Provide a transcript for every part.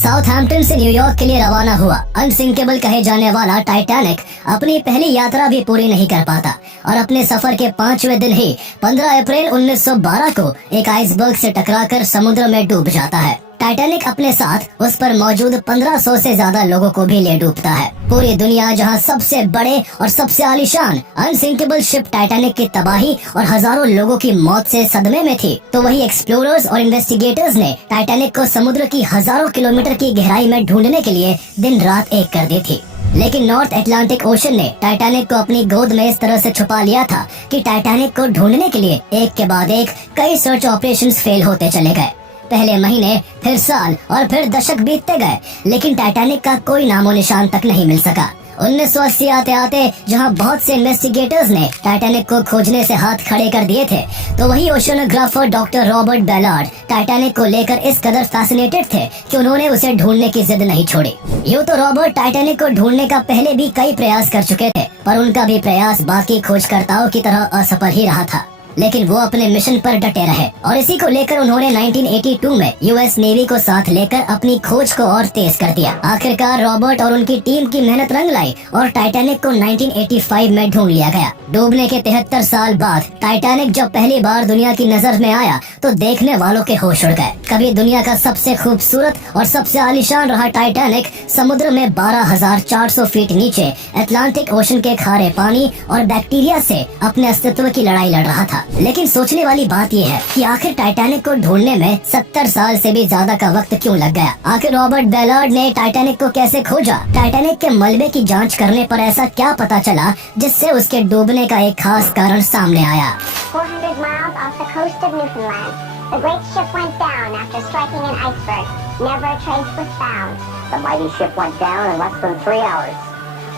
Southampton से New York के लिए रवाना हुआ अनसिंकेबल कहे जाने वाला टाइटैनिक अपनी पहली यात्रा भी पूरी नहीं कर पाता और अपने सफर के 5वें दिन ही 15 अप्रैल 1912 को एक आइसबर्ग से टकराकर समुद्र में डूब जाता है। टाइटैनिक अपने साथ उस पर मौजूद 1500 से ज्यादा लोगों को भी ले डूबता है। पूरी दुनिया जहां सबसे बड़े और सबसे आलीशान अनसिंकेबल शिप टाइटैनिक की तबाही और हजारों लोगों की मौत से सदमे में थी, तो वही एक्सप्लोरर्स और इन्वेस्टिगेटर्स ने टाइटैनिक को समुद्र की हजारों किलोमीटर की गहराई में ढूंढने के लिए दिन रात एक कर दी थी। लेकिन नॉर्थ अटलांटिक ओशन ने टाइटैनिक को अपनी गोद में इस तरह से छुपा लिया था कि टाइटैनिक को ढूंढने के लिए एक के बाद एक कई सर्च ऑपरेशंस फेल होते चले गए। पहले महीने, फिर साल और फिर दशक बीतते गए, लेकिन टाइटैनिक का कोई नामो निशान तक नहीं मिल सका। 1980 आते आते जहां बहुत से इन्वेस्टिगेटर्स ने टाइटैनिक को खोजने से हाथ खड़े कर दिए थे, तो वही ओशनोग्राफर डॉक्टर रॉबर्ट बेलार्ड टाइटैनिक को लेकर इस कदर फैसिनेटेड थे कि उन्होंने उसे ढूंढने की जिद नहीं छोड़ी। यूँ तो रॉबर्ट टाइटैनिक को ढूंढने का पहले भी कई प्रयास कर चुके थे, पर उनका भी प्रयास बाकी खोजकर्ताओं की तरह असफल ही रहा था। लेकिन वो अपने मिशन पर डटे रहे और इसी को लेकर उन्होंने 1982 में यूएस नेवी को साथ लेकर अपनी खोज को और तेज कर दिया। आखिरकार रॉबर्ट और उनकी टीम की मेहनत रंग लाई और टाइटैनिक को 1985 में ढूंढ लिया गया। डूबने के 73 साल बाद टाइटैनिक जब पहली बार दुनिया की नजर में आया तो देखने वालों के होश उड़ गए। कभी दुनिया का सबसे खूबसूरत और सबसे आलीशान रहा टाइटैनिक समुद्र में 12,400 फीट नीचे अटलांटिक ओशन के खारे पानी और बैक्टीरिया से अपने अस्तित्व की लड़ाई लड़ रहा था। लेकिन सोचने वाली बात यह है कि आखिर टाइटैनिक को ढूंढने में 70 साल से भी ज्यादा का वक्त क्यों लग गया। आखिर रॉबर्ट बेलार्ड ने टाइटैनिक को कैसे खोजा? टाइटैनिक के मलबे की जांच करने पर ऐसा क्या पता चला जिससे उसके डूबने का एक खास कारण सामने आया। 400 miles off the coast of Newfoundland, the great ship went down after striking an iceberg. Never a trace was found. The mighty ship went down in less than 3 hours.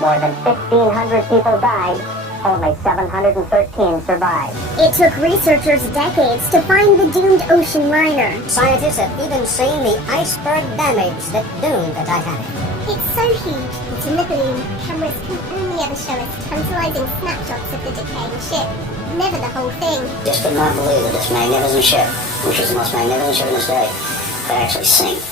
More than 1,500 people died. Only 713 survived. It took researchers decades to find the doomed ocean liner. Scientists have even seen the iceberg damage that doomed the Titanic. It's so huge that in the boom, cameras can only ever show us tantalizing snapshots of the decaying ship, never the whole thing. Just could not believe that this magnificent ship, which is the most magnificent ship in this day, could actually sink.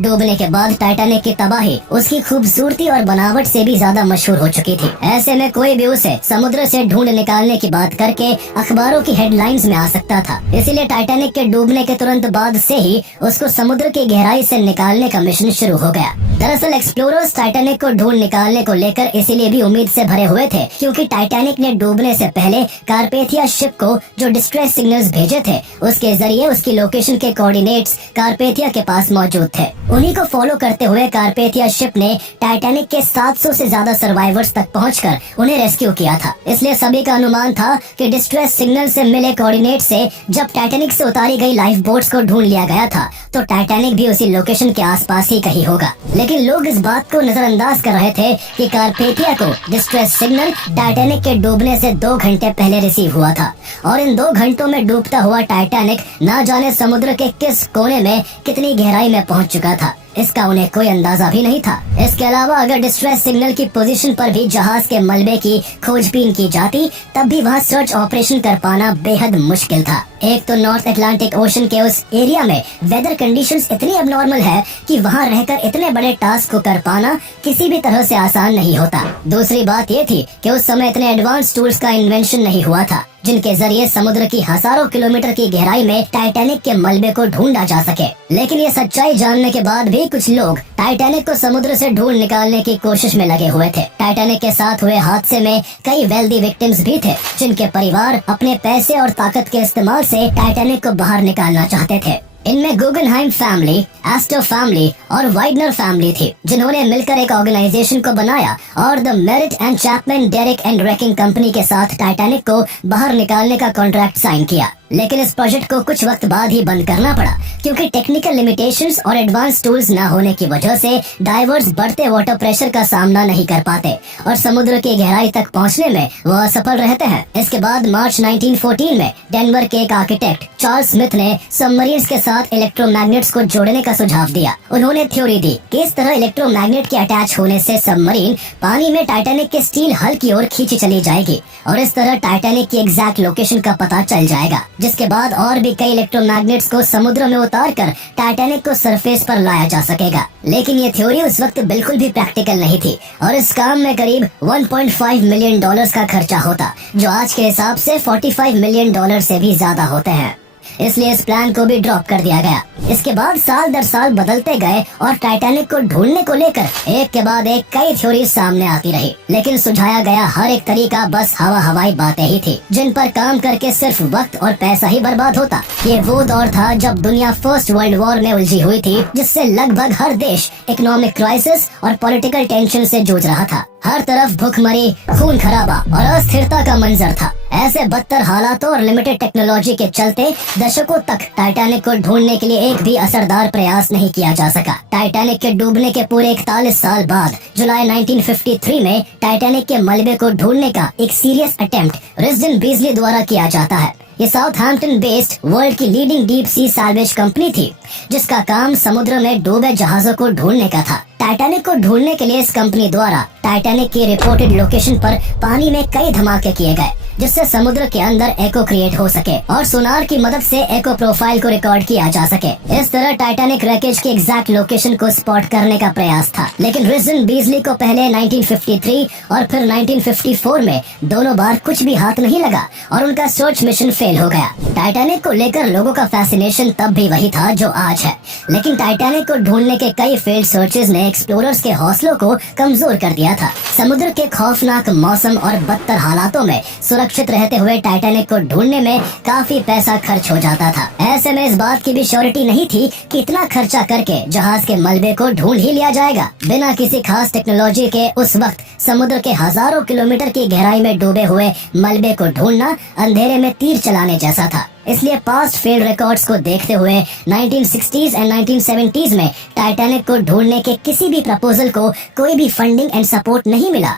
डूबने के बाद Titanic की तबाही उसकी खूबसूरती और बनावट से भी ज्यादा मशहूर हो चुकी थी। ऐसे में कोई भी उसे समुद्र से ढूंढ निकालने की बात करके अखबारों की हेडलाइंस में आ सकता था। इसीलिए टाइटैनिक के डूबने के तुरंत बाद से ही उसको समुद्र की गहराई से निकालने का मिशन शुरू हो गया। दरअसल एक्सप्लोरर्स टाइटैनिक को ढूंढ निकालने को लेकर इसीलिए भी उम्मीद से भरे हुए थे क्योंकि टाइटैनिक ने डूबने से पहले कारपेथिया शिप को जो डिस्ट्रेस सिग्नल्स भेजे थे, उसके जरिए उसकी लोकेशन के कोऑर्डिनेट्स कारपेथिया के पास मौजूद थे। उन्हीं को फॉलो करते हुए कारपेथिया शिप ने टाइटैनिक के 700 से ज्यादा सर्वाइवर्स तक पहुंचकर उन्हें रेस्क्यू किया था। इसलिए सभी का अनुमान था कि डिस्ट्रेस सिग्नल से मिले कोऑर्डिनेट से जब टाइटैनिक से उतारी गई लाइफ बोट्स को ढूंढ लिया गया था तो टाइटैनिक भी उसी लोकेशन के आसपास ही कहीं होगा। लेकिन लोग इस बात को नजरअंदाज कर रहे थे कि कारपेथिया को डिस्ट्रेस सिग्नल टाइटैनिक के डूबने से 2 घंटे पहले रिसीव हुआ था और इन 2 घंटों में डूबता हुआ टाइटैनिक ना जाने समुद्र के किस कोने में कितनी गहराई में पहुंच चुका था, इसका उन्हें कोई अंदाजा भी नहीं था। इसके अलावा अगर डिस्ट्रेस सिग्नल की पोजीशन पर भी जहाज के मलबे की खोजबीन की जाती तब भी वहां सर्च ऑपरेशन कर पाना बेहद मुश्किल था। एक तो नॉर्थ अटलांटिक ओशन के उस एरिया में वेदर कंडीशंस इतनी अबनॉर्मल है कि वहां रहकर इतने बड़े टास्क को कर पाना किसी भी तरह से आसान नहीं होता। दूसरी बात ये थी कि उस समय इतने एडवांस टूल्स का इन्वेंशन नहीं हुआ था जिनके जरिए समुद्र की हजारों किलोमीटर की गहराई में टाइटैनिक के मलबे को ढूंढा जा सके। लेकिन ये सच्चाई जानने के बाद भी कुछ लोग टाइटैनिक को समुद्र से ढूंढ निकालने की कोशिश में लगे हुए थे। टाइटैनिक के साथ हुए हादसे में कई वेल्दी विक्टिम्स भी थे जिनके परिवार अपने पैसे और ताकत के इस्तेमाल से टाइटैनिक को बाहर निकालना चाहते थे। इनमें गुगनहाइम फैमिली, एस्टर फैमिली और वाइडनर फैमिली थी जिन्होंने मिलकर एक ऑर्गेनाइजेशन को बनाया और the Merritt and Chapman Derrick and Wrecking company के साथ टाइटैनिक को बाहर निकालने का कॉन्ट्रैक्ट साइन किया। लेकिन इस प्रोजेक्ट को कुछ वक्त बाद ही बंद करना पड़ा क्योंकि टेक्निकल लिमिटेशंस और एडवांस टूल्स न होने की वजह से डाइवर्स बढ़ते वाटर प्रेशर का सामना नहीं कर पाते और समुद्र की गहराई तक पहुंचने में वो असफल रहते हैं। इसके बाद मार्च 1914 में डेनवर के एक आर्किटेक्ट चार्ल्स स्मिथ ने सबमरीन्स के साथ इलेक्ट्रोमैग्नेट्स को जोड़ने का सुझाव दिया। उन्होंने थ्योरी दी कि इस तरह इलेक्ट्रोमैग्नेट के अटैच होने से सबमरीन पानी में टाइटैनिक के स्टील हल की ओर खींची चली जाएगी और इस तरह टाइटैनिक की एग्जैक्ट लोकेशन का पता चल जाएगा। जिसके बाद और भी कई इलेक्ट्रोमैग्नेट्स को समुद्र में उतारकर टाइटैनिक को सरफेस पर लाया जा सकेगा। लेकिन ये थ्योरी उस वक्त बिल्कुल भी प्रैक्टिकल नहीं थी और इस काम में करीब 1.5 मिलियन डॉलर्स का खर्चा होता, जो आज के हिसाब से 45 मिलियन डॉलर से भी ज्यादा होते हैं। इसलिए इस प्लान को भी ड्रॉप कर दिया गया। इसके बाद साल दर साल बदलते गए और टाइटैनिक को ढूंढने को लेकर एक के बाद एक कई थ्योरीज सामने आती रही, लेकिन सुझाया गया हर एक तरीका बस हवाई बातें ही थी, जिन पर काम करके सिर्फ वक्त और पैसा ही बर्बाद होता। ये वो दौर था जब दुनिया फर्स्ट वर्ल्ड वॉर में उलझी हुई थी, जिससे लगभग हर देश इकोनॉमिक क्राइसिस और पॉलिटिकल टेंशन से जूझ रहा था। हर तरफ भूखमरी, खून खराबा और अस्थिरता का मंजर था। ऐसे बदतर हालातों और लिमिटेड टेक्नोलॉजी के चलते दशकों तक टाइटैनिक को ढूंढने के लिए एक भी असरदार प्रयास नहीं किया जा सका। टाइटैनिक के डूबने के पूरे 41 साल बाद जुलाई 1953 में टाइटैनिक के मलबे को ढूंढने का एक सीरियस अटेम्प्ट रिस्डन बीजली द्वारा किया जाता है। ये साउथहैम्पटन बेस्ड वर्ल्ड की leading deep sea salvage company थी, जिसका काम समुद्र में डूबे जहाजों को ढूंढने का था। टाइटैनिक को ढूंढने के लिए इस कंपनी द्वारा टाइटैनिक की रिपोर्टेड लोकेशन पर पानी में कई धमाके किए गए, जिससे समुद्र के अंदर एको क्रिएट हो सके और सोनार की मदद से एको प्रोफाइल को रिकॉर्ड किया जा सके। इस तरह टाइटैनिक रैकेज की एग्जैक्ट लोकेशन को स्पॉट करने का प्रयास था। लेकिन रिस्डन बीजली को पहले 1953 और फिर 1954 में दोनों बार कुछ भी हाथ नहीं लगा और उनका सर्च मिशन फेल हो गया। टाइटैनिक को लेकर लोगों का फैसिनेशन तब भी वही था जो आज है, लेकिन टाइटैनिक को ढूंढने के कई फील्ड सर्चेज ने एक्सप्लोरर्स के हौसलों को कमजोर कर दिया था। समुद्र के खौफनाक मौसम और बदतर हालातों में सुरक्षित रहते हुए टाइटैनिक को ढूंढने में काफी पैसा खर्च हो जाता था। ऐसे में इस बात की भी श्योरिटी नहीं थी कि इतना खर्चा करके जहाज के मलबे को ढूंढ ही लिया जाएगा। बिना किसी खास टेक्नोलॉजी के उस वक्त समुद्र के हजारों किलोमीटर की गहराई में डूबे हुए मलबे को ढूंढना अंधेरे में तीर चलाने जैसा था। इसलिए पास्ट फील्ड रिकॉर्ड्स को देखते हुए 1960s एंड 1970s में टाइटैनिक को ढूंढने के किसी भी प्रपोजल को कोई भी फंडिंग एंड सपोर्ट नहीं मिला।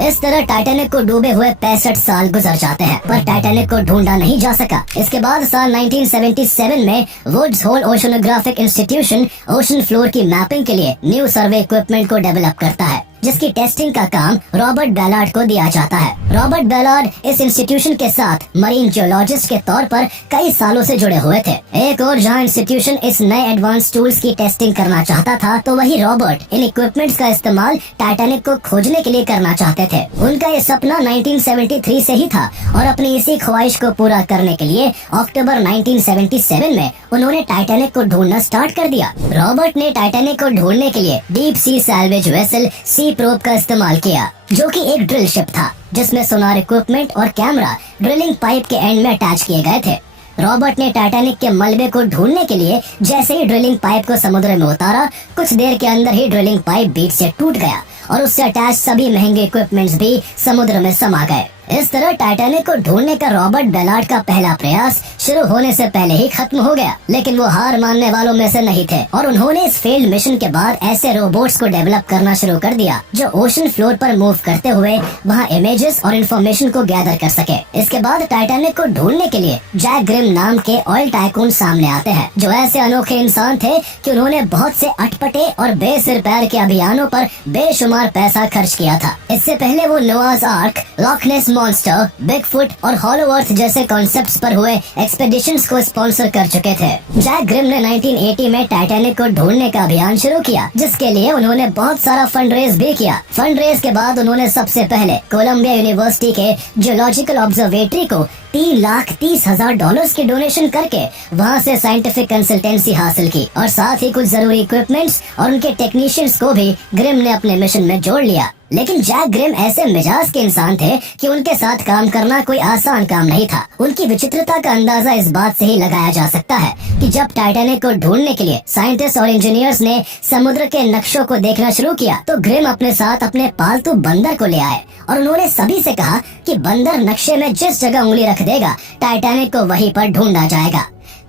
इस तरह टाइटैनिक को डूबे हुए 65 साल गुजर जाते हैं, पर टाइटैनिक को ढूंढा नहीं जा सका। इसके बाद साल 1977 में Woods Hole Oceanographic Institution ocean floor की मैपिंग के लिए न्यू सर्वे इक्विपमेंट को डेवलप करता है, जिसकी टेस्टिंग का काम रॉबर्ट बैलार्ड को दिया जाता है। रॉबर्ट बैलार्ड इस इंस्टीट्यूशन के साथ मरीन जियोलॉजिस्ट के तौर पर कई सालों से जुड़े हुए थे। एक और जहां इंस्टीट्यूशन इस नए एडवांस टूल्स की टेस्टिंग करना चाहता था, तो वही रॉबर्ट इन इक्विपमेंट्स का इस्तेमाल टाइटैनिक को खोजने के लिए करना चाहते थे। उनका ये सपना 1973 से ही था और अपनी इसी ख्वाहिश को पूरा करने के लिए अक्टूबर 1977 में उन्होंने टाइटैनिक को ढूंढना स्टार्ट कर दिया। रॉबर्ट ने टाइटैनिक को ढूंढने के लिए डीप सी सैल्वेज वेसल सी प्रोब का इस्तेमाल किया, जो कि एक ड्रिल शिप था, जिसमें सोनार इक्विपमेंट और कैमरा ड्रिलिंग पाइप के एंड में अटैच किए गए थे। रॉबर्ट ने टाइटैनिक के मलबे को ढूंढने के लिए जैसे ही ड्रिलिंग पाइप को समुद्र में उतारा, कुछ देर के अंदर ही ड्रिलिंग पाइप बीच से टूट गया और उससे अटैच सभी महंगे इक्विपमेंट्स भी समुद्र में समा गए। इस तरह टाइटैनिक को ढूंढने का रॉबर्ट बैलार्ड का पहला प्रयास शुरू होने से पहले ही खत्म हो गया। लेकिन वो हार मानने वालों में से नहीं थे और उन्होंने इस फेल्ड मिशन के बाद ऐसे रोबोट्स को डेवलप करना शुरू कर दिया जो ओशन फ्लोर पर मूव करते हुए वहाँ इमेजेस और इंफॉर्मेशन को गैदर कर सके। इसके बाद टाइटैनिक को ढूंढने के लिए जैक ग्रिम नाम के ऑयल टाइकून सामने आते हैं, जो ऐसे अनोखे इंसान थे कि उन्होंने बहुत से अटपटे और बेसिर पैर के अभियानों पर बेशुमार पैसा खर्च किया था। इससे पहले वो नोआज आर्क, लॉक नेस मॉन्स्टर, बिगफुट और हॉलो अर्थ जैसे कॉन्सेप्ट्स पर हुए एक्सपेडिशंस को स्पॉन्सर कर चुके थे। जैक ग्रिम ने 1980 में टाइटैनिक को ढूंढने का अभियान शुरू किया, जिसके लिए उन्होंने बहुत सारा फंड रेज भी किया। फंड रेज के बाद उन्होंने सबसे पहले कोलंबिया यूनिवर्सिटी के जियोलॉजिकल ऑब्जर्वेटरी को $3,30,000 की डोनेशन करके वहाँ से साइंटिफिक कंसल्टेंसी हासिल की और साथ ही कुछ जरूरी इक्विपमेंट्स और उनके टेक्नीशियंस को भी ग्रिम ने अपने मिशन में जोड़ लिया। लेकिन जैक ग्रिम ऐसे मिजाज के इंसान थे कि उनके साथ काम करना कोई आसान काम नहीं था। उनकी विचित्रता का अंदाजा इस बात से ही लगाया जा सकता है कि जब टाइटैनिक को ढूंढने के लिए साइंटिस्ट और इंजीनियर्स ने समुद्र के नक्शों को देखना शुरू किया, तो ग्रिम अपने साथ अपने पालतू बंदर को ले आए और उन्होंने सभी से कहा कि बंदर नक्शे में जिस जगह उंगली रख देगा, टाइटैनिक को वहीं पर ढूंढा जाएगा।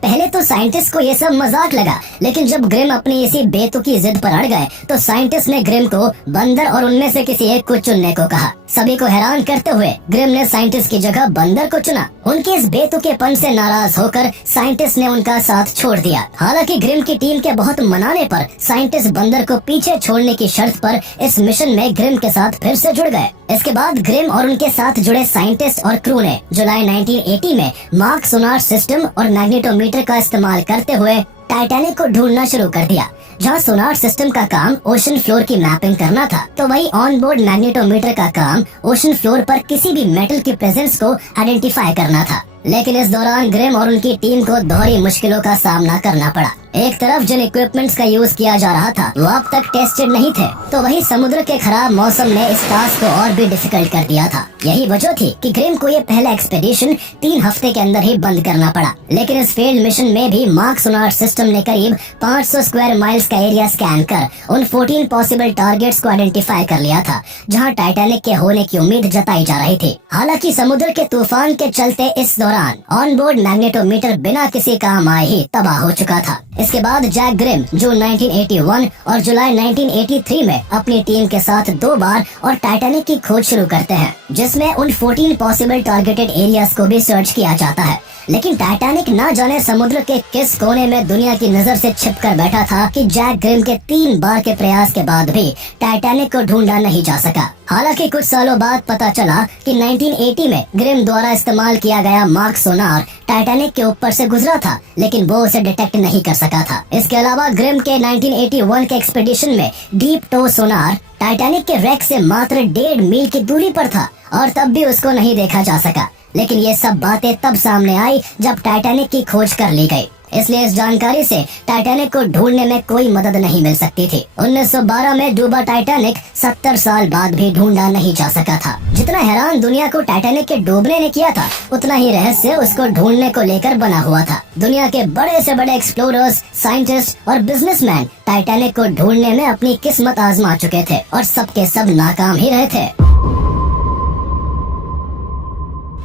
पहले तो साइंटिस्ट को ये सब मजाक लगा, लेकिन जब ग्रिम अपनी इसी बेतुकी जिद पर अड़ गए तो साइंटिस्ट ने ग्रिम को बंदर और उनमें से किसी एक को चुनने को कहा। सभी को हैरान करते हुए ग्रिम ने साइंटिस्ट की जगह बंदर को चुना। उनके इस बेतुकेपन से नाराज होकर साइंटिस्ट ने उनका साथ छोड़ दिया। हालांकि ग्रिम की टीम के बहुत मनाने पर साइंटिस्ट बंदर को पीछे छोड़ने की शर्त पर इस मिशन में ग्रिम के साथ फिर से जुड़ गए। इसके बाद ग्रिम और उनके साथ जुड़े साइंटिस्ट और क्रू ने जुलाई 1980 में मार्क सोनार सिस्टम और मैग्नेटोमीटर का इस्तेमाल करते हुए टाइटैनिक को ढूंढना शुरू कर दिया। जहां सोनार सिस्टम का काम ओशन फ्लोर की मैपिंग करना था, तो वही ऑन बोर्ड मैग्नेटोमीटर का काम ओशन फ्लोर पर किसी भी मेटल की प्रेजेंस को आइडेंटिफाई करना था। लेकिन इस दौरान ग्रिम और उनकी टीम को दोहरी मुश्किलों का सामना करना पड़ा। एक तरफ जिन इक्विपमेंट्स का यूज किया जा रहा था वो अब तक टेस्टेड नहीं थे, तो वही समुद्र के खराब मौसम ने इस टास्क को और भी डिफिकल्ट कर दिया था। यही वजह थी कि ग्रिम को ये पहला एक्सपेडिशन 3 हफ्ते के अंदर ही बंद करना पड़ा। लेकिन इस फेल्ड मिशन में भी मार्क सोनार सिस्टम ने करीब 500 स्क्वायर माइल्स का एरिया स्कैन कर उन 14 पॉसिबल टारगेट्स को आइडेंटिफाई कर लिया था जहां टाइटैनिक के होने की उम्मीद जताई जा रही थी। हालांकि समुद्र के तूफान के चलते इस दौरान ऑन बोर्ड मैग्नेटोमीटर बिना किसी काम आए ही तबाह हो चुका था। इसके बाद जैक ग्रिम जून 1981 और जुलाई 1983 में अपनी टीम के साथ 2 बार और टाइटैनिक की खोज शुरू करते हैं, जिसमें उन 14 पॉसिबल टारगेटेड एरियाज को भी सर्च किया जाता है। लेकिन टाइटैनिक ना जाने समुद्र के किस कोने में दुनिया की नजर से छिपकर बैठा था कि जैक ग्रिम के 3 बार के प्रयास के बाद भी टाइटैनिक को ढूंढा नहीं जा सका। हालांकि कुछ सालों बाद पता चला कि 1980 में ग्रिम द्वारा इस्तेमाल किया गया मार्क सोनार टाइटैनिक के ऊपर से गुजरा था, लेकिन वो उसे डिटेक्ट नहीं कर सका था। इसके अलावा ग्रिम के 1981 के एक्सपेडिशन में डीप टो सोनार टाइटैनिक के रेक से मात्र 1.5 मील की दूरी पर था और तब भी उसको नहीं देखा जा सका। लेकिन ये सब बातें तब सामने आई जब टाइटैनिक की खोज कर ली गई। इसलिए इस जानकारी से टाइटैनिक को ढूंढने में कोई मदद नहीं मिल सकती थी। 1912 में डूबा टाइटैनिक 70 साल बाद भी ढूंढा नहीं जा सका था। जितना हैरान दुनिया को टाइटैनिक के डूबने ने किया था, उतना ही रहस्य उसको ढूंढने को लेकर बना हुआ था। दुनिया के बड़े से बड़े एक्सप्लोरर्स, साइंटिस्ट और बिजनेसमैन टाइटैनिक को ढूंढने में अपनी किस्मत आजमा चुके थे और सबके सब नाकाम ही रहे थे।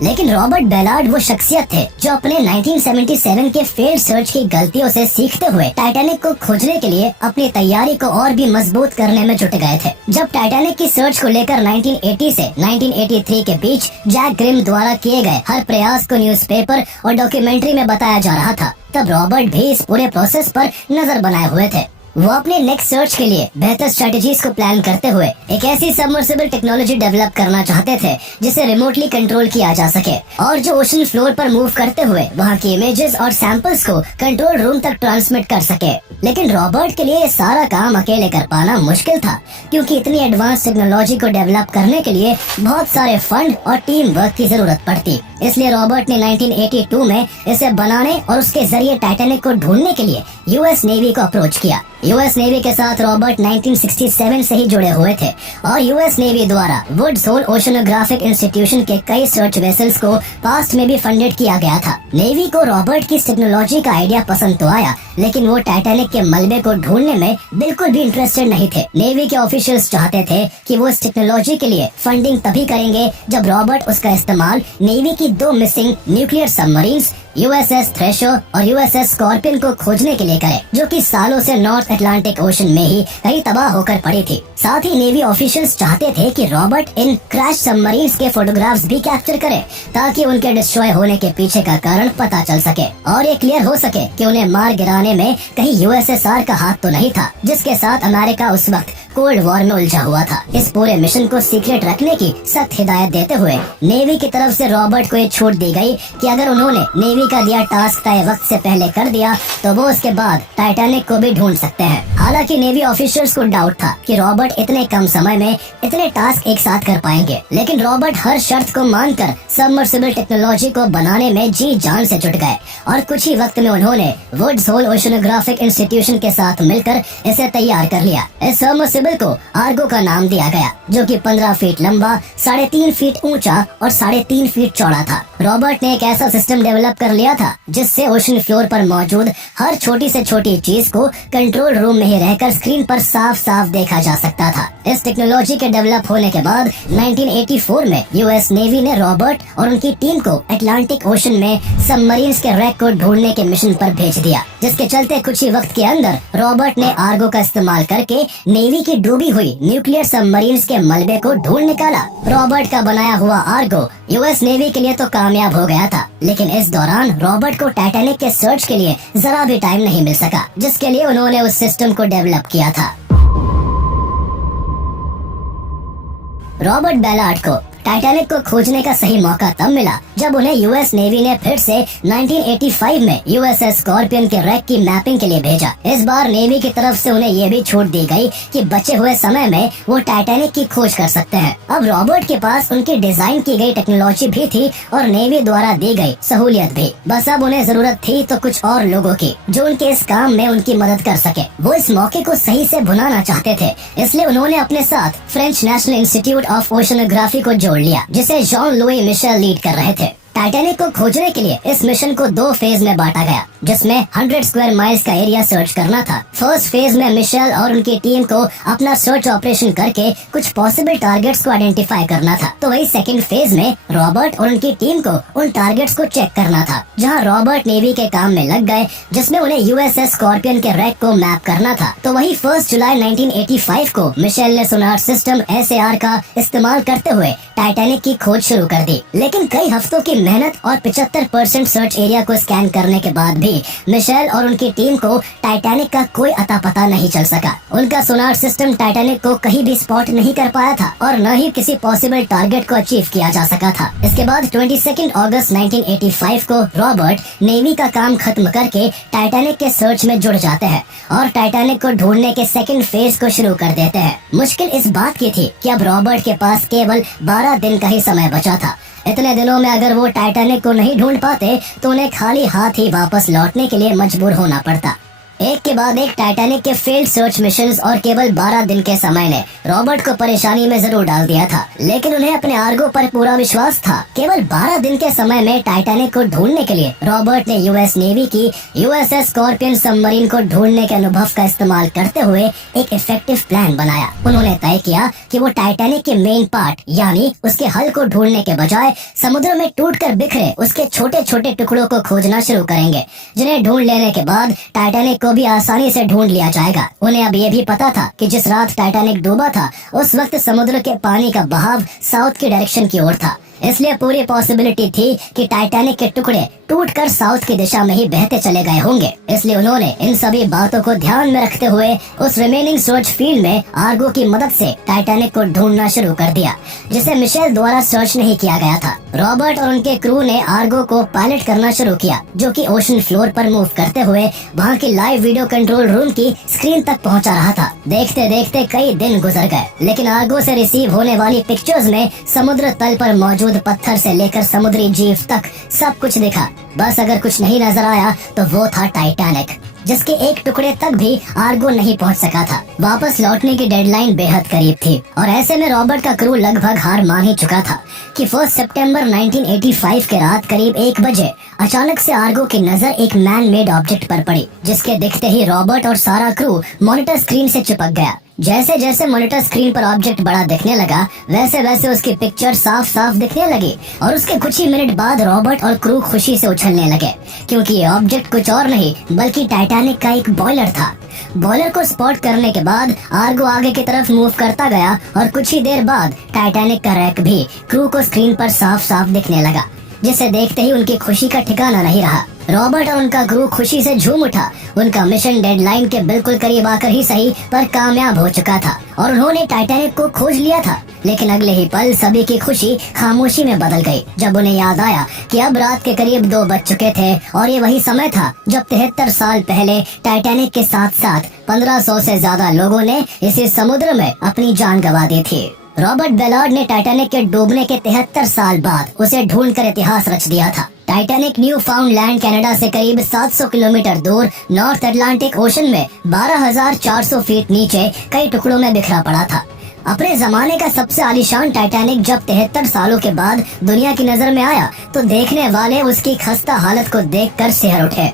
लेकिन रॉबर्ट बेलार्ड वो शख्सियत थे जो अपने 1977 के फेल्ड सर्च की गलतियों से सीखते हुए टाइटैनिक को खोजने के लिए अपनी तैयारी को और भी मजबूत करने में जुट गए थे। जब टाइटैनिक की सर्च को लेकर 1980 से 1983 के बीच जैक ग्रिम द्वारा किए गए हर प्रयास को न्यूज़पेपर और डॉक्यूमेंट्री में बताया जा रहा था, तब रॉबर्ट भी इस पूरे प्रोसेस पर नजर बनाए हुए थे। वो अपने नेक्स्ट सर्च के लिए बेहतर स्ट्रेटेजीज को प्लान करते हुए एक ऐसी सबमर्सिबल टेक्नोलॉजी डेवलप करना चाहते थे जिसे रिमोटली कंट्रोल किया जा सके और जो ओशन फ्लोर पर मूव करते हुए वहाँ की इमेजेस और सैंपल्स को कंट्रोल रूम तक ट्रांसमिट कर सके। लेकिन रॉबर्ट के लिए ये सारा काम अकेले कर पाना मुश्किल था, क्योंकि इतनी एडवांस टेक्नोलॉजी को डेवलप करने के लिए बहुत सारे फंड और टीम वर्क की जरूरत पड़ती। इसलिए रॉबर्ट ने 1982 में इसे बनाने और उसके जरिए टाइटैनिक को ढूंढने के लिए यूएस नेवी को अप्रोच किया। यूएस नेवी के साथ रॉबर्ट 1967 से ही जुड़े हुए थे और यूएस नेवी द्वारा वुड्स होल ओशनोग्राफिक इंस्टीट्यूशन के कई सर्च वेसल्स को पास्ट में भी फंडेड किया गया था। नेवी को रॉबर्ट की टेक्नोलॉजी का आइडिया पसंद तो आया, लेकिन वो टाइटैनिक के मलबे को ढूंढने में बिल्कुल भी इंटरेस्टेड नहीं थे। नेवी के ऑफिशियल्स चाहते थे कि वो इस टेक्नोलॉजी के लिए फंडिंग तभी करेंगे जब रॉबर्ट उसका इस्तेमाल नेवी की 2 मिसिंग न्यूक्लियर सबमरीन्स यूएसएस थ्रेशो और यूएसएस स्कॉर्पियन को खोजने के लिए करे, जो कि सालों से नॉर्थ अटलांटिक ओशन में ही कहीं तबाह होकर पड़ी थी। साथ ही नेवी ऑफिशियल्स चाहते थे कि रॉबर्ट इन क्रैश सबमरीन्स के फोटोग्राफ्स भी कैप्चर करे, ताकि उनके डिस्ट्रॉय होने के पीछे का कारण पता चल सके और ये क्लियर हो सके कि उन्हें मार गिराने में कहीं यूएसएसआर का हाथ तो नहीं था, जिसके साथ अमेरिका उस वक्त कोल्ड वॉर में उलझा हुआ था। इस पूरे मिशन को सीक्रेट रखने की सख्त हिदायत देते हुए नेवी की तरफ से रॉबर्ट को ये छूट दी गई कि अगर उन्होंने नेवी का दिया टास्क तय वक्त से पहले कर दिया तो वो उसके बाद टाइटैनिक को भी ढूंढ सकते हैं। हालांकि नेवी ऑफिसर्स को डाउट था कि रॉबर्ट इतने कम समय में इतने टास्क एक साथ कर पाएंगे, लेकिन रॉबर्ट हर शर्त को मानकर सबमर्सिबल टेक्नोलॉजी को बनाने में जी जान से जुट गए और कुछ ही वक्त में उन्होंने वुड्स होल ओशनोग्राफिक इंस्टीट्यूशन के साथ मिलकर इसे तैयार कर लिया। इस सबमर्सिबल को आर्गो का नाम दिया गया, जो कि 15 फीट लंबा, 3.5 फीट ऊंचा और 3.5 फीट चौड़ा था। रॉबर्ट ने एक ऐसा सिस्टम डेवलप कर कर लिया था, जिससे ओशन फ्लोर पर मौजूद हर छोटी से छोटी चीज को कंट्रोल रूम में ही रहकर स्क्रीन पर साफ साफ देखा जा सकता था। इस टेक्नोलॉजी के डेवलप होने के बाद 1984 में यूएस नेवी ने रॉबर्ट और उनकी टीम को अटलांटिक ओशन में सबमरीन्स के रैक को ढूंढने के मिशन पर भेज दिया, जिसके चलते कुछ ही वक्त के अंदर रॉबर्ट ने आर्गो का इस्तेमाल करके नेवी की डूबी हुई न्यूक्लियर सबमरीन्स के मलबे को ढूंढ निकाला। रॉबर्ट का बनाया हुआ आर्गो यूएस नेवी के लिए तो कामयाब हो गया था, लेकिन इस दौरान रॉबर्ट को टाइटैनिक के सर्च के लिए जरा भी टाइम नहीं मिल सका, जिसके लिए उन्होंने उस सिस्टम को डेवलप किया था। रॉबर्ट बैलार्ड को टाइटैनिक को खोजने का सही मौका तब मिला जब उन्हें यूएस नेवी ने फिर से 1985 में यूएसएस स्कॉर्पियन के रैक की मैपिंग के लिए भेजा। इस बार नेवी की तरफ से उन्हें ये भी छूट दी गई कि बचे हुए समय में वो टाइटैनिक की खोज कर सकते हैं। अब रॉबर्ट के पास उनकी डिजाइन की गई टेक्नोलॉजी भी थी और नेवी द्वारा दी गई सहूलियत भी। बस अब उन्हें जरूरत थी तो कुछ और लोगों की जो उनके इस काम में उनकी मदद कर सके। वो इस मौके को सही से भुनाना चाहते थे, इसलिए उन्होंने अपने साथ French national institute of oceanography को जोड़ लिया, जिसे जॉन लुई मिशेल लीड कर रहे थे। टाइटैनिक को खोजने के लिए इस मिशन को 2 फेज में बांटा गया, जिसमें 100 स्क्वायर माइल्स का एरिया सर्च करना था। फर्स्ट फेज में मिशेल और उनकी टीम को अपना सर्च ऑपरेशन करके कुछ पॉसिबल टारगेट्स को आइडेंटिफाई करना था, तो वही सेकंड फेज में रॉबर्ट और उनकी टीम को उन टारगेट्स को चेक करना था। जहां रॉबर्ट नेवी के काम में लग गए, जिसमें उन्हें यूएसएस स्कॉर्पियन के रैक को मैप करना था, तो वही 1 जुलाई 1985 को मिशेल ने सोनार सिस्टम SAR का इस्तेमाल करते हुए टाइटैनिक की खोज शुरू कर दी। लेकिन कई हफ्तों की मेहनत और 75% सर्च एरिया को स्कैन करने के बाद भी मिशेल और उनकी टीम को टाइटैनिक का कोई अता पता नहीं चल सका। उनका सोनार सिस्टम टाइटैनिक को कहीं भी स्पॉट नहीं कर पाया था और न ही किसी पॉसिबल टारगेट को अचीव किया जा सका था। इसके बाद 22 अगस्त 1985 को रॉबर्ट नेवी का काम खत्म करके टाइटैनिक के सर्च में जुड़ जाते हैं और टाइटैनिक को ढूंढने के सेकंड फेज को शुरू कर देते हैं। मुश्किल इस बात की थी कि अब रॉबर्ट के पास केवल 12 दिन का ही समय बचा था। इतने दिनों में अगर वो टाइटैनिक को नहीं ढूंढ पाते तो उन्हें खाली हाथ ही वापस लौटने के लिए मजबूर होना पड़ता। एक के बाद एक टाइटैनिक के फील्ड सर्च मिशंस और केवल 12 दिन के समय ने रॉबर्ट को परेशानी में जरूर डाल दिया था, लेकिन उन्हें अपने आर्गो पर पूरा विश्वास था। केवल 12 दिन के समय में टाइटैनिक को ढूंढने के लिए रॉबर्ट ने यूएस नेवी की यूएसएस स्कॉर्पियन सबमरीन को ढूंढने के अनुभव का इस्तेमाल करते हुए एक इफेक्टिव प्लान बनाया। उन्होंने तय किया कि वो टाइटैनिक के मेन पार्ट यानी उसके हल को ढूंढने के बजाय समुद्र में टूटकर बिखरे उसके छोटे छोटे टुकड़ों को खोजना शुरू करेंगे, जिन्हें ढूंढ लेने के बाद टाइटैनिक भी आसानी से ढूंढ लिया जाएगा। उन्हें अब ये भी पता था कि जिस रात टाइटैनिक डूबा था उस वक्त समुद्र के पानी का बहाव साउथ की डायरेक्शन की ओर था, इसलिए पूरी पॉसिबिलिटी थी कि टाइटैनिक के टुकड़े टूटकर साउथ की दिशा में ही बहते चले गए होंगे। इसलिए उन्होंने इन सभी बातों को ध्यान में रखते हुए उस रिमेनिंग सर्च फील्ड में आर्गो की मदद से टाइटैनिक को ढूंढना शुरू कर दिया, जिसे मिशेल द्वारा सर्च नहीं किया गया था। रॉबर्ट और उनके क्रू ने आर्गो को पायलट करना शुरू किया, जो कि ओशन फ्लोर पर मूव करते हुए वहाँ की लाइव वीडियो कंट्रोल रूम की स्क्रीन तक पहुँचा रहा था। देखते देखते कई दिन गुजर गए, लेकिन आर्गो से रिसीव होने वाली पिक्चर्स में समुद्र तल पर मौजूद पत्थर से लेकर समुद्री जीव तक सब कुछ दिखा। बस अगर कुछ नहीं नजर आया तो वो था टाइटैनिक, जिसके एक टुकड़े तक भी आर्गो नहीं पहुंच सका था। वापस लौटने की डेडलाइन बेहद करीब थी और ऐसे में रॉबर्ट का क्रू लगभग हार मान ही चुका था कि 1 सितंबर 1985 के रात करीब 1 बजे अचानक से आर्गो की नजर एक मैन मेड ऑब्जेक्ट पर पड़ी, जिसके दिखते ही रॉबर्ट और सारा क्रू मॉनिटर स्क्रीन से चिपक गया। जैसे जैसे मॉनिटर स्क्रीन पर ऑब्जेक्ट बड़ा दिखने लगा, वैसे वैसे उसकी पिक्चर साफ साफ दिखने लगी और उसके कुछ ही मिनट बाद रॉबर्ट और क्रू खुशी से उछलने लगे, क्योंकि ये ऑब्जेक्ट कुछ और नहीं बल्कि टाइटैनिक का एक बॉयलर था। बॉयलर को स्पॉट करने के बाद आर्गो आगे की तरफ मूव करता गया और कुछ ही देर बाद टाइटैनिक का रैक भी क्रू को स्क्रीन पर साफ साफ दिखने लगा, जिसे देखते ही उनकी खुशी का ठिकाना नहीं रहा। रॉबर्ट और उनका क्रू खुशी से झूम उठा। उनका मिशन डेडलाइन के बिल्कुल करीब आकर ही सही पर कामयाब हो चुका था और उन्होंने टाइटैनिक को खोज लिया था। लेकिन अगले ही पल सभी की खुशी खामोशी में बदल गई जब उन्हें याद आया कि अब रात के करीब 2 बज चुके थे और ये वही समय था जब 73 साल पहले टाइटैनिक के साथ साथ 1500 से ज्यादा लोगों ने इसी समुद्र में अपनी जान गंवा दी थी। रॉबर्ट बैलार्ड ने टाइटैनिक के डूबने के 73 साल बाद उसे ढूंढकर इतिहास रच दिया था। Titanic new found land Canada से करीब 700 किलोमीटर दूर नॉर्थ अटलांटिक ओशन में 12,400 फीट नीचे कई टुकड़ों में बिखरा पड़ा था। अपने जमाने का सबसे आलीशान टाइटैनिक जब 73 सालों के बाद दुनिया की नजर में आया तो देखने वाले उसकी खस्ता हालत को देखकर सिहर उठे।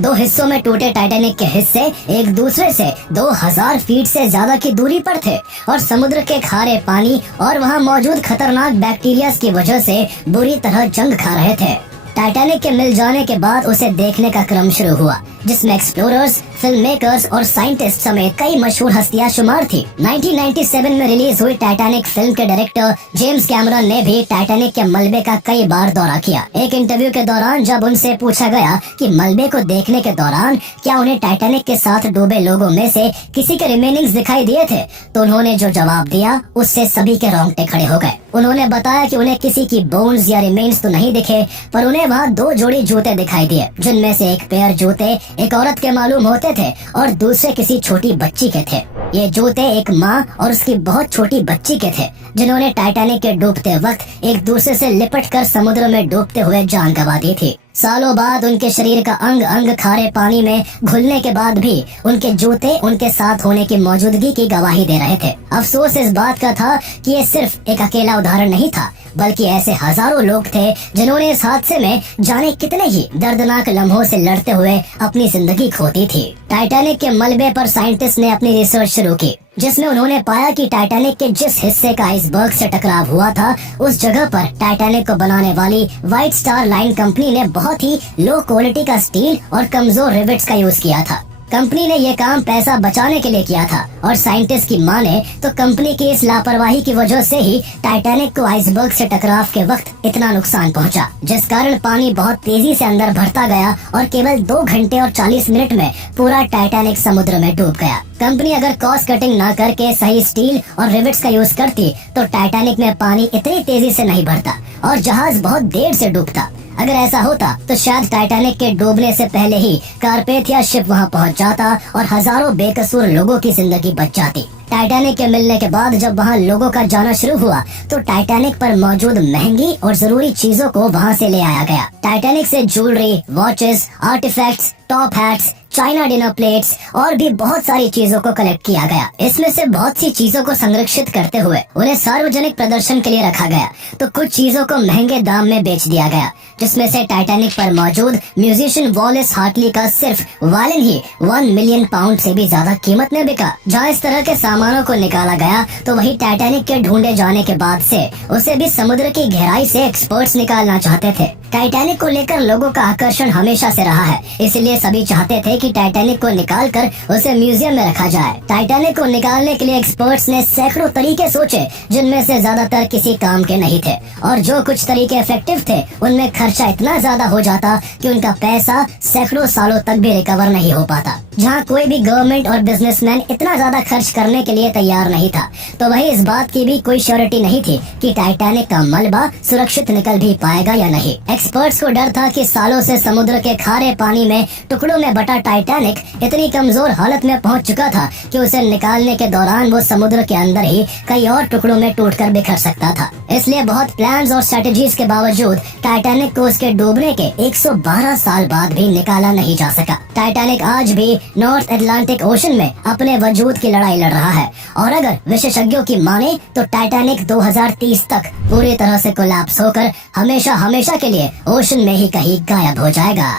2 हिस्सों में टूटे टाइटैनिक के हिस्से एक दूसरे से 2000 फीट से ज्यादा की दूरी पर थे और समुद्र के खारे पानी और वहाँ मौजूद खतरनाक बैक्टीरिया की वजह से बुरी तरह जंग खा रहे थे। टाइटैनिक के मिल जाने के बाद उसे देखने का क्रम शुरू हुआ, जिसमें एक्सप्लोरर्स, फिल्म मेकर्स और साइंटिस्ट समेत कई मशहूर हस्तियां शुमार थी। 1997 में रिलीज हुई टाइटैनिक फिल्म के डायरेक्टर जेम्स कैमरन ने भी टाइटैनिक के मलबे का कई बार दौरा किया। एक इंटरव्यू के दौरान जब उनसे पूछा गया कि मलबे को देखने के दौरान क्या उन्हें टाइटैनिक के साथ डूबे लोगों में से किसी के रिमेनिंग्स दिखाई दिए थे, तो उन्होंने जो जवाब दिया उससे सभी के रोंगटे खड़े हो गए। उन्होंने बताया कि उन्हें किसी की बोन्स या रिमेन्स तो नहीं दिखे, पर उन्हें वहाँ 2 जोड़ी जूते दिखाई दिए, जिनमें से एक पेयर जूते एक औरत के मालूम होते थे और दूसरे किसी छोटी बच्ची के थे। ये जूते एक माँ और उसकी बहुत छोटी बच्ची के थे, जिन्होंने टाइटैनिक के डूबते वक्त एक दूसरे से लिपटकर समुद्र में डूबते हुए जान गंवा दी थी। सालों बाद उनके शरीर का अंग अंग खारे पानी में घुलने के बाद भी उनके जूते उनके साथ होने की मौजूदगी की गवाही दे रहे थे। अफसोस इस बात का था कि ये सिर्फ एक अकेला उदाहरण नहीं था, बल्कि ऐसे हजारों लोग थे जिन्होंने इस हादसे में जाने कितने ही दर्दनाक लम्हों से लड़ते हुए अपनी जिंदगी खो दी थी। टाइटैनिक के मलबे पर साइंटिस्ट ने अपनी रिसर्च शुरू की, जिसमें उन्होंने पाया कि टाइटैनिक के जिस हिस्से का आइसबर्ग से टकराव हुआ था, उस जगह पर टाइटैनिक को बनाने वाली व्हाइट स्टार लाइन कंपनी ने बहुत ही लो क्वालिटी का स्टील और कमजोर रिवेट्स का यूज किया था। कंपनी ने ये काम पैसा बचाने के लिए किया था और साइंटिस्ट की माने तो कंपनी की इस लापरवाही की वजह से ही टाइटैनिक को आइसबर्ग से टकराव के वक्त इतना नुकसान पहुंचा, जिस कारण पानी बहुत तेजी से अंदर भरता गया और केवल 2 घंटे और 40 मिनट में पूरा टाइटैनिक समुद्र में डूब गया। कंपनी अगर कॉस्ट कटिंग न करके सही स्टील और रिवेट्स का यूज करती तो टाइटैनिक में पानी इतनी तेजी से नहीं भरता और जहाज बहुत देर से डूबता। अगर ऐसा होता तो शायद टाइटैनिक के डूबने से पहले ही कारपेथिया शिप वहां पहुंच जाता और हजारों बेकसूर लोगों की जिंदगी बच जाती। टाइटैनिक के मिलने के बाद जब वहां लोगों का जाना शुरू हुआ तो टाइटैनिक पर मौजूद महंगी और जरूरी चीजों को वहां से ले आया गया। टाइटैनिक से jewellery, watches, artefacts, top hats, china dinner plates और भी बहुत सारी चीजों को कलेक्ट किया गया। इसमें से बहुत सी चीजों को संरक्षित करते हुए उन्हें सार्वजनिक प्रदर्शन के लिए रखा गया, तो कुछ चीजों को महंगे दाम में बेच दिया गया, जिसमें से टाइटैनिक पर मौजूद म्यूजिशियन वॉलेस हार्टली का सिर्फ वायलिन ही 1 मिलियन पाउंड से भी ज्यादा कीमत में बिका। जहाँ इस तरह के सामानों को निकाला गया तो वही टाइटैनिक के ढूंढे जाने के बाद से उसे भी समुद्र की गहराई से एक्सपर्ट्स निकालना चाहते थे। टाइटैनिक को लेकर लोगों का आकर्षण हमेशा से रहा है, इसलिए सभी चाहते थे कि टाइटैनिक को निकालकर उसे म्यूजियम में रखा जाए। टाइटैनिक को निकालने के लिए एक्सपर्ट्स ने सैकड़ों तरीके सोचे, जिनमें से ज्यादातर किसी काम के नहीं थे, और जो कुछ तरीके इफेक्टिव थे उनमें खर्चा इतना ज्यादा हो जाता कि उनका पैसा सैकड़ों सालों तक भी रिकवर नहीं हो पाता। जहाँ कोई भी गवर्नमेंट और बिजनेसमैन इतना ज्यादा खर्च करने के लिए तैयार नहीं था, तो वही इस बात की भी कोई श्योरिटी नहीं थी कि टाइटैनिक का मलबा सुरक्षित निकल भी पाएगा या नहीं। एक्सपर्ट्स को डर था कि सालों से समुद्र के खारे पानी में टुकड़ों में बटा टाइटैनिक इतनी कमजोर हालत में पहुंच चुका था कि उसे निकालने के दौरान वो समुद्र के अंदर ही कई और टुकड़ों में टूटकर बिखर सकता था। इसलिए बहुत प्लान्स और स्ट्रेटजीज के बावजूद टाइटैनिक को उसके डूबने के 112 साल बाद भी निकाला नहीं जा सका। टाइटैनिक आज भी नॉर्थ अटलांटिक ओशन में अपने वजूद की लड़ाई लड़ रहा है, और अगर विशेषज्ञों की माने तो टाइटैनिक 2030 तक पूरी तरह से कोलैप्स होकर हमेशा हमेशा के लिए ओशन में ही कहीं गायब हो जाएगा।